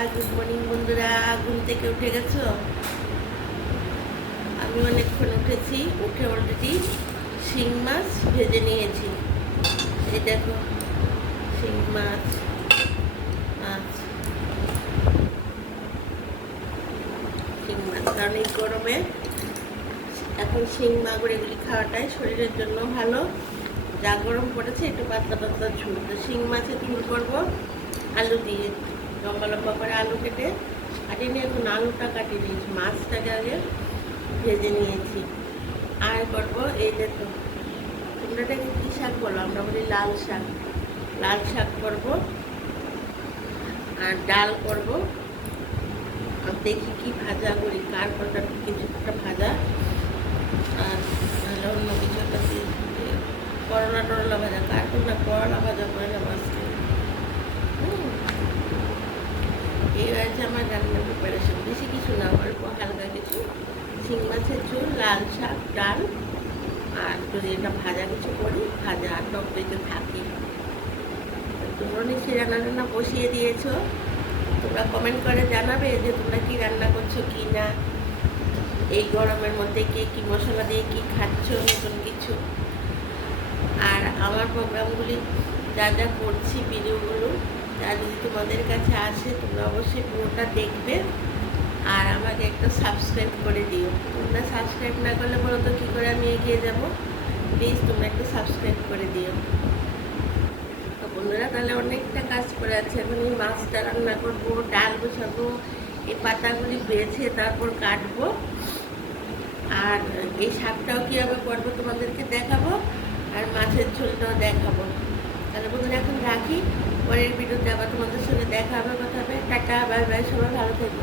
Good morning বন্ধুরা। ঘুম থেকে উঠে গেছো? আমি অনেকক্ষণ উঠেছি। উঠে অলরেডি শিং মাছ ভেজে নিয়েছি। এই দেখো শিং মাছ। শিং মাছ কারণ এই গরমে এখন শিং মাগুর এগুলি খাওয়াটাই শরীরের জন্য ভালো। যা গরম পড়েছে একটু পাতলা পাতলা ঝুল, তো শিং মাছের ঝুল করবো আলু দিয়ে। লম্বা লম্বা করে আলু কেটে কাটিয়ে নিয়ে এখন আলুটা কাটিয়ে নিয়েছি, মাছটাকে আগে ভেজে নিয়েছি। আর করবো এই দেখো, তোমরা এটাকে কী শাক বলো? আমরা বলি লাল শাক। লাল শাক করবো আর ডাল করবো। আর দেখি কি ভাজা করি, কার কোনটা কিছু একটা ভাজা আর তাহলে অন্য কিছু একটা দিয়ে করলা টরলা ভাজা, কার কোনটা করলা ভাজা করে না মাছকে। এই হয়েছে আমার রান্নার প্রিপারেশন। বেশি কিছু না, অল্প হালকা কিছু শিং মাছের ঝোল, লাল শাক, ডাল আর যদি এটা ভাজা কিছু করি, ভাজা আর টক দইতে থাকি। তোমরা নিশ্চয়ই রান্না বসিয়ে দিয়েছো। তোমরা কমেন্ট করে জানাবে যে তোমরা কি রান্না করছো কি না, এই গরমের মধ্যে কে কী মশলা দিয়ে কী খাচ্ছ, নতুন কিছু। আর আমার প্রোগ্রামগুলি যা যা করছি, ভিডিওগুলো যা যদি তোমাদের কাছে আসে, তোমরা অবশ্যই পুরোটা দেখবে আর আমাকে একটা সাবস্ক্রাইব করে দিও। তোমরা সাবস্ক্রাইব না করলে বলো তো কী করে আমি এগিয়ে যাব? প্লিজ তোমরা একটু সাবস্ক্রাইব করে দিও। তো বন্ধুরা, তাহলে অনেকটা কাজ করে আছে। এখন এই মাছটা রান্না করবো, ডাল বসাবো, এই পাতাগুলি বেছে তারপর কাটবো, আর এই শাকটাও কীভাবে করবো তোমাদেরকে দেখাবো, আর মাছের ঝোলটাও দেখাবো। তাহলে বন্ধুরা এখন রাখি, পরের ভিডিওতে আবার তোমাদের সঙ্গে দেখা হবে, কথা হবে। টাটা, বাই বাই, সবাই ভালো থেকো।